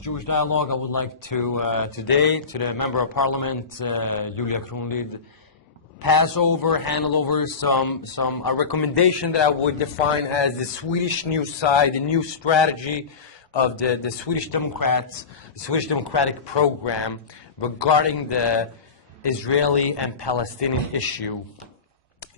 Swedish-Jewish dialogue. I would like to today, to the Member of Parliament, Julia Kronlid, hand over a recommendation that I would define as the Swedish new side, the new strategy of the Swedish Democrats, the Swedish Democratic program regarding the Israeli and Palestinian issue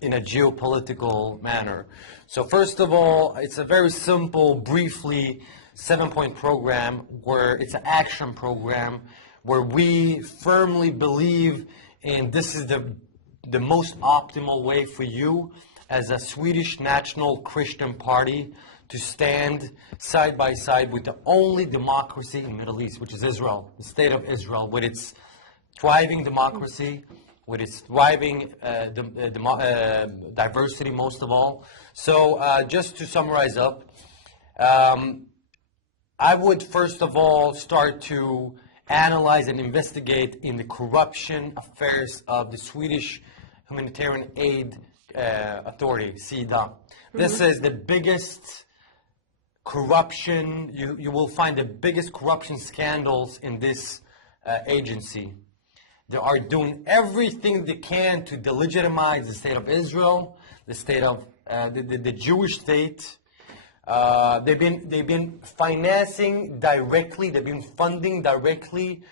in a geopolitical manner. So first of all, it's a very simple, briefly, 7-point program where it's an action program where we firmly believe in this is the most optimal way for you as a Swedish National Christian Party to stand side by side with the only democracy in the Middle East, which is Israel, the state of Israel, with its thriving democracy, with its thriving diversity most of all. So just to summarize up, I would first of all start to analyze and investigate in the corruption affairs of the Swedish Humanitarian Aid Authority, SJD. This is the biggest corruption, you will find the biggest corruption scandals in this agency. They are doing everything they can to delegitimize the state of Israel, the state of the Jewish state. They've been financing directly. They've been funding directly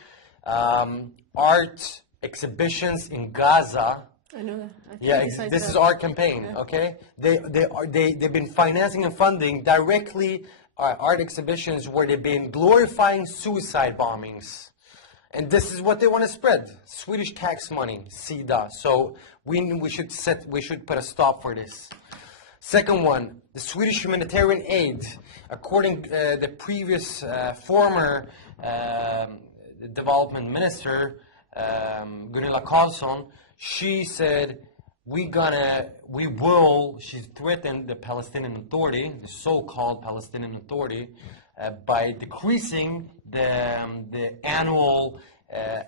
art exhibitions in Gaza. I know that. This is our campaign. Yeah. Okay, they've been financing and funding directly art exhibitions where they've been glorifying suicide bombings. And this is what they want to spread: Swedish tax money, SJD. So we should put a stop for this. Second one, the Swedish humanitarian aid. According to the previous former development minister, Gunilla Carlsson, she said she threatened the Palestinian Authority, the so-called Palestinian Authority, by decreasing the annual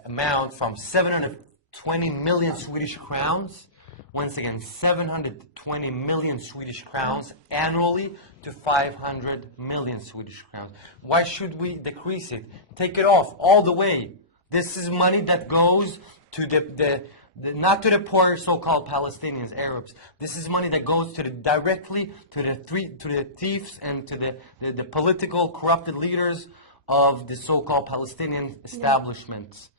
amount from 720 million Swedish crowns, once again 720 million Swedish crowns annually, to 500 million Swedish crowns. Why should we decrease it? Take it off all the way. This is money that goes to not to the poor so-called Palestinians, Arabs. This is money that goes directly to the thieves and to the political corrupted leaders of the so-called Palestinian establishments.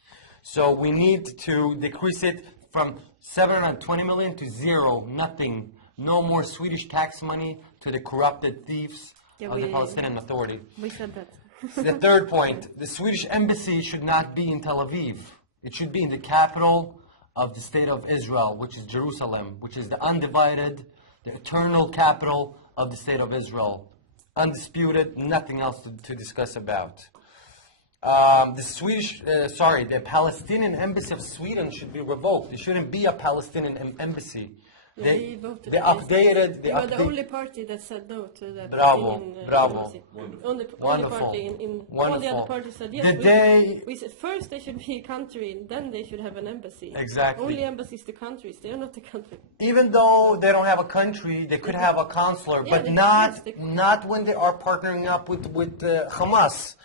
So we need to decrease it from 720 million to zero, nothing. No more Swedish tax money to the corrupted thieves of the Palestinian Authority. We said that. The third point, the Swedish embassy should not be in Tel Aviv. It should be in the capital of the state of Israel, which is Jerusalem, which is the undivided, the eternal capital of the state of Israel. Undisputed, nothing else to discuss about. The Palestinian embassy of Sweden should be revoked. There shouldn't be a Palestinian embassy. They updated. They were the only party that said no to that. Bravo. Only party in all the other parties said yes. We said first they should be a country, and then they should have an embassy. Exactly. Only embassies to countries. They are not the country. Even though they don't have a country, they could have a consular, but not when they are partnering up with Hamas.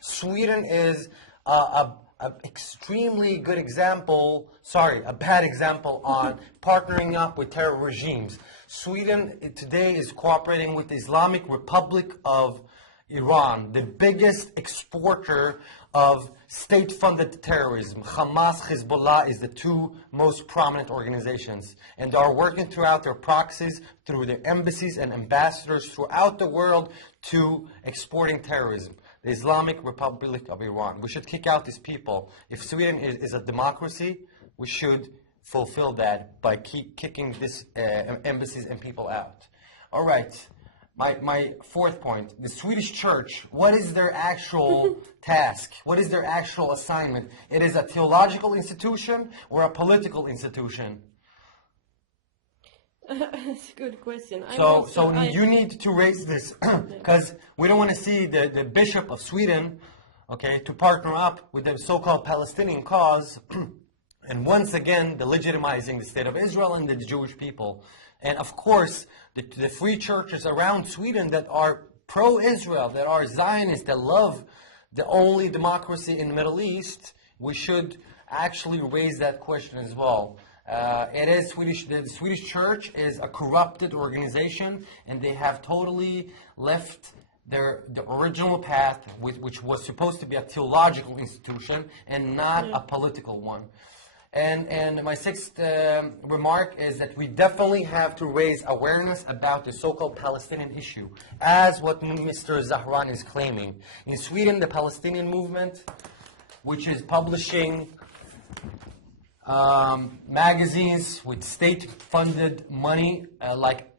Sweden is an extremely good example, a bad example on partnering up with terror regimes. Sweden today is cooperating with the Islamic Republic of Iran, the biggest exporter of state-funded terrorism. Hamas, Hezbollah is the two most prominent organizations, and they are working throughout their proxies, through their embassies and ambassadors throughout the world to exporting terrorism. The Islamic Republic of Iran. We should kick out these people. If Sweden is a democracy, we should fulfill that by kicking these embassies and people out. All right. My fourth point, the Swedish church, what is their actual task? What is their actual assignment? It is a theological institution or a political institution? That's a good question. You need to raise this because we don't want to see the Bishop of Sweden, to partner up with the so-called Palestinian cause and once again delegitimizing the state of Israel and the Jewish people. And of course, the free churches around Sweden that are pro-Israel, that are Zionists, that love the only democracy in the Middle East, we should actually raise that question as well. The Swedish church is a corrupted organization, and they have totally left the original path, which was supposed to be a theological institution and not a political one. And my sixth remark is that we definitely have to raise awareness about the so-called Palestinian issue, as what Mr. Zahran is claiming. In Sweden, the Palestinian movement, which is publishing magazines with state-funded money, like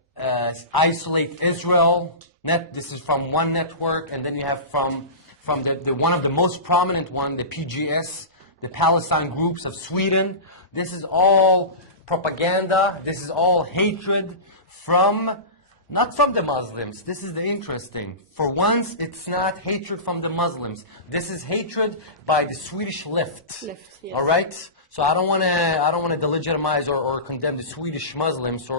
Isolate Israel. This is from one network, and then you have from the one of the most prominent one, the PGS, the Palestine Groups of Sweden. This is all propaganda. This is all hatred not from the Muslims. This is the interesting. For once, it's not hatred from the Muslims. This is hatred by the Swedish left. Yes. All right. So I don't want to delegitimize or condemn the Swedish Muslims.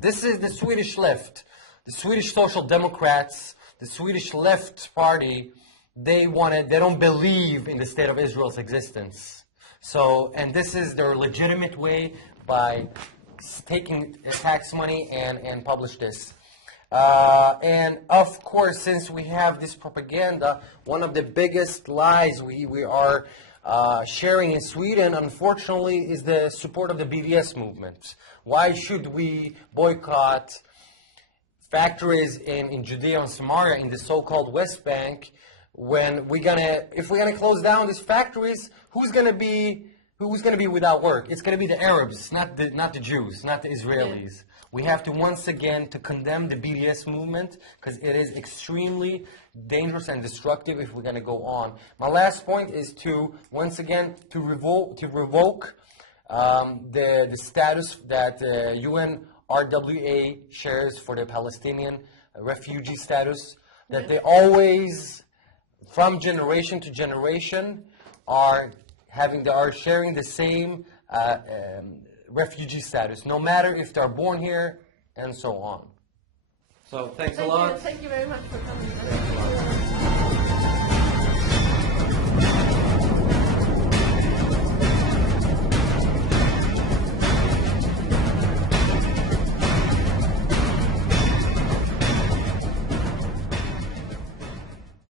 This is the Swedish left, the Swedish Social Democrats, the Swedish Left Party. They don't believe in the state of Israel's existence. And this is their legitimate way by taking tax money and publish this. And of course, since we have this propaganda, one of the biggest lies we are sharing in Sweden, unfortunately, is the support of the BDS movement. Why should we boycott factories in Judea and Samaria, in the so-called West Bank, when if we're gonna close down these factories, who's gonna be without work? It's gonna be the Arabs, not the Jews, not the Israelis. Yeah. We have to once again to condemn the BDS movement, because it is extremely dangerous and destructive if we're gonna go on. My last point is to once again to revoke the status that UNRWA shares for the Palestinian refugee status, that they always, from generation to generation, are sharing the same refugee status, no matter if they're born here and so on. So thank a lot. Thank you very much for coming.